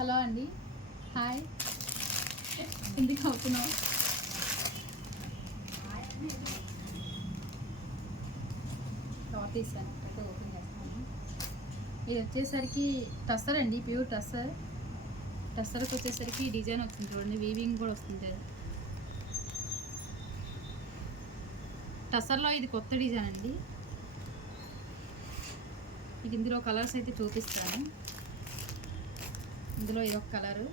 హలో అండి, హాయ్. ఎందుకు అవుతున్నావు? కవర్ తీసాను, అయితే ఓపెన్ చేస్తాను. ఇది వచ్చేసరికి టస్సర్ అండి, ప్యూర్ టస్సర్. టస్సర్కి వచ్చేసరికి డిజైన్ వస్తుంది చూడండి, వీవింగ్ కూడా వస్తుంది. టస్సర్లో ఇది కొత్త డిజైన్ అండి. మీకు ఇందులో కలర్స్ అయితే చూపిస్తాను. ఇందులో ఇదొక కలరు,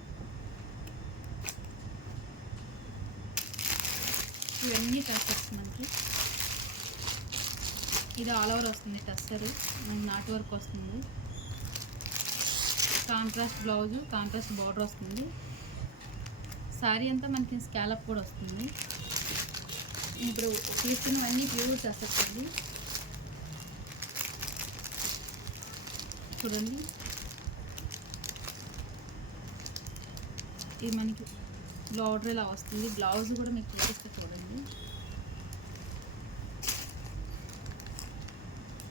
ఇవన్నీ టస్సర్స్ మనకి. ఇది ఆల్ ఓవర్ వస్తుంది టస్సర్, నాట్ వర్క్ వస్తుంది. కాంట్రాస్ట్ బ్లౌజు, కాంట్రాస్ట్ బార్డర్ వస్తుంది. శారీ అంతా మనకి స్కాలప్ కూడా వస్తుంది. ఇప్పుడు తీసుకున్నవన్నీ ప్యూర్ టస్సర్స్ అండి. చూడండి, ఇది మనకి బార్డర్ ఇలా వస్తుంది. బ్లౌజ్ కూడా మీకు చూపిస్తే చూడండి,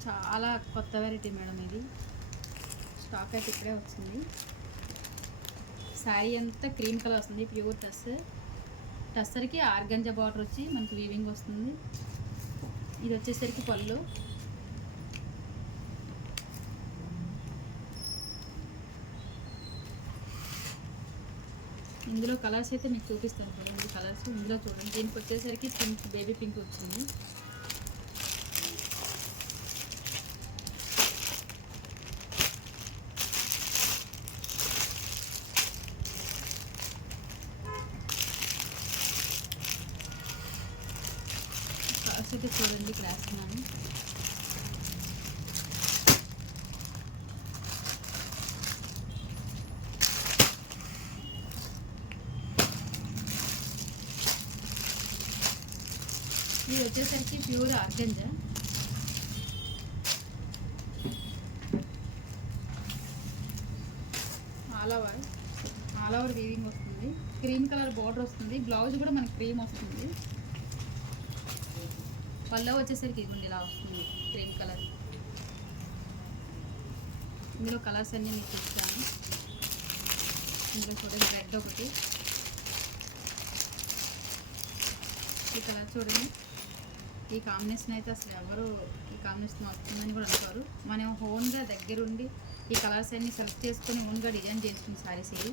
చాలా కొత్త వెరైటీ మేడం. ఇది స్టాక్ అయితే ఇక్కడే వచ్చింది. శారీ అంతా క్రీమ్ కలర్ వస్తుంది, ప్యూర్ టస్సర్. టస్సర్కి ఆర్గంజా బార్డర్ వచ్చి మనకి వీవింగ్ వస్తుంది. ఇది వచ్చేసరికి పళ్ళు. ఇందులో కలర్స్ అయితే మీకు చూపిస్తాను చూడండి. కలర్స్ ఇందులో చూడండి, దీనికి వచ్చేసరికి పింక్, బేబీ పింక్ వచ్చింది. కలర్స్ అయితే చూడండి, క్లాస్ ఉన్నాను. ఇది వచ్చేసరికి pure organza. All over weaving వస్తుంది. క్రీమ్ కలర్ బార్డర్ వస్తుంది. బ్లౌజ్ కూడా మనకి క్రీమ్ వస్తుంది. పళ్ళు వచ్చేసరికి ఇదిగోండి ఇలా వస్తుంది, క్రీమ్ కలర్. ఇందులో కలర్స్ అన్నీ మీకు ఇస్తాను. ఇందులో చూడండి, రెడ్ ఒకటి, ఈ కలర్ చూడండి. ఈ కాంబినేషన్ అయితే అసలు ఎవరు ఈ కాంబినేషన్ వస్తుందని కూడా అనుకోరు. మనం ఓన్గా దగ్గరుండి ఈ కలర్స్ అన్నీ సెలెక్ట్ చేసుకొని ఓన్గా డిజైన్ చేసుకుని సారీస్ ఇవి.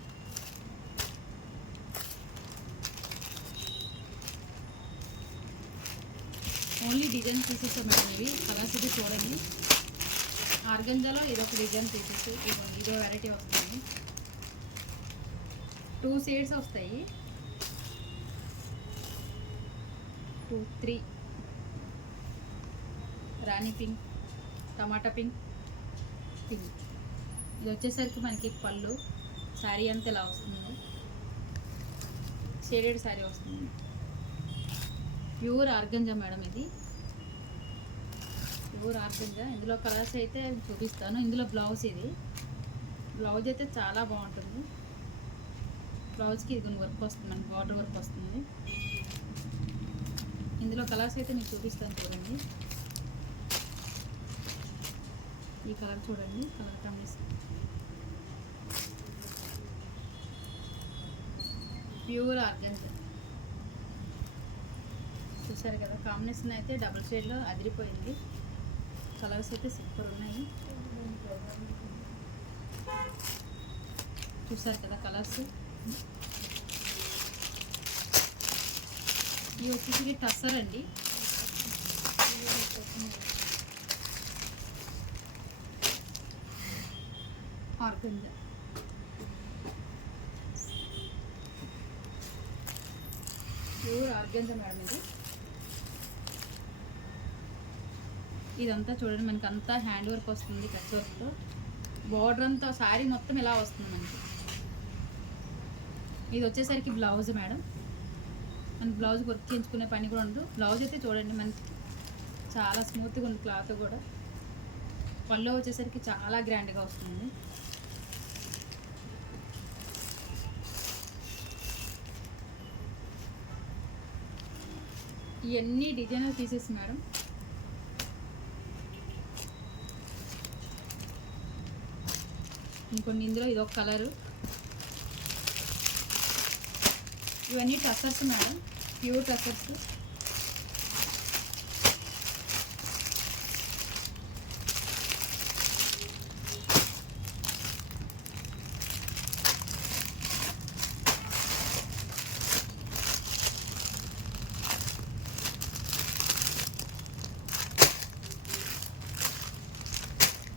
ఓన్లీ డిజైన్ తీసేస్తాం మేడం. ఇవి కలర్స్ ఇది చూడండి. ఆర్గంజాలో ఇదొక డిజైన్ తీసేసి ఇదో వెరైటీ వస్తుంది. 2 షేడ్స్ వస్తాయి, 2, 3. రాణి పింక్, టమాటా పింక్, పింక్. ఇది వచ్చేసరికి మనకి పళ్ళు. శారీ అంతా ఇలా వస్తుంది, షేడెడ్ శారీ వస్తుంది. ప్యూర్ ఆర్గంజా మేడం, ఇది ప్యూర్ ఆర్గంజా. ఇందులో కలర్స్ అయితే చూపిస్తాను. ఇందులో బ్లౌజ్, ఇది బ్లౌజ్ అయితే చాలా బాగుంటుంది. బ్లౌజ్కి ఇది వర్క్ వస్తుంది, మనకి బార్డర్ వర్క్ వస్తుంది. ఇందులో కలర్స్ అయితే మీకు చూపిస్తాను చూడండి. ఈ కలర్ చూడండి, కలర్ కాంబినేషన్ ప్యూర్ ఆర్గంజా. చూసారు కదా, కాంబినేషన్ అయితే డబుల్ షేడ్లో అదిరిపోయింది. కలర్స్ అయితే సూపర్ ఉన్నాయి. చూసారు కదా కలర్స్. ఇవి వచ్చేసి టస్సర్ అండి. Organza pure organza madam. ఇదంతా చూడండి, మనకి అంతా హ్యాండ్ వర్క్ వస్తుంది, కట్ వర్క్తో. బార్డర్ అంతా శారీ మొత్తం ఇలా వస్తుంది మనకి. ఇది వచ్చేసరికి బ్లౌజ్ మేడం. మనకి బ్లౌజ్ వర్క్ చేయించుకునే పని కూడా ఉండదు. బ్లౌజ్ అయితే చూడండి, మనకి చాలా స్మూత్గా ఉంది, క్లాత్ కూడా. పళ్ళు వచ్చేసరికి చాలా గ్రాండ్గా వస్తుంది. ఇవన్నీ డిజైనర్ పీసెస్ మేడం. ఇంకొన్ని ఇందులో ఇదొక కలరు, ఇవన్నీ టసర్స్ మేడం, ప్యూర్ టసర్స్.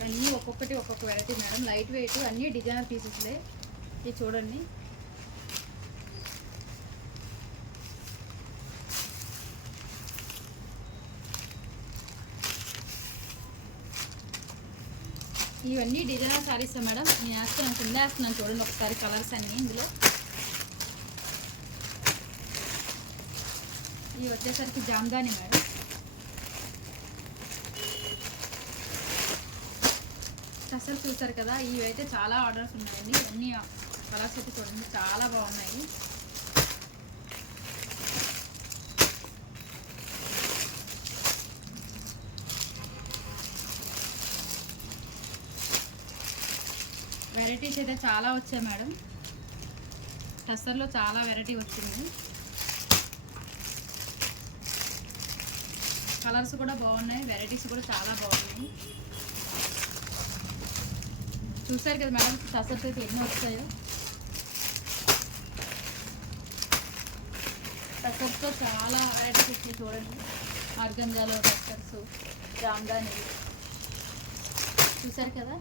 అన్నీ ఒక్కొక్కటి ఒక్కొక్క వెరైటీ మేడం, లైట్ వెయిట్, అన్నీ డిజైనర్ పీసెస్లే. ఇది చూడండి. ఇవన్నీ డిజైనర్ శారీస్ మేడం. నేను వేస్తున్నాను, కింద వేస్తున్నాను చూడండి ఒకసారి కలర్స్ అన్నీ ఇందులో. ఇవి వచ్చేసరికి జామ్దాని మేడం. అసలు చూసారు కదా, ఇవైతే చాలా ఆర్డర్స్ ఉన్నాయండి. అన్ని కలర్స్ అయితే చూడండి చాలా బాగున్నాయి. వెరైటీస్ అయితే చాలా వచ్చాయి మేడం. టస్సర్లో చాలా వెరైటీ వచ్చింది. కలర్స్ కూడా బాగున్నాయి, వెరైటీస్ కూడా చాలా బాగున్నాయి. చూసారు కదా మేడం, టసర్స్ అయితే ఎన్ని వస్తాయో. టసర్స్తో చాలా వెరైటీస్ వచ్చాయి చూడండి. ఆర్గంజాలో టసర్స్, జామ్దాని చూసారు కదా.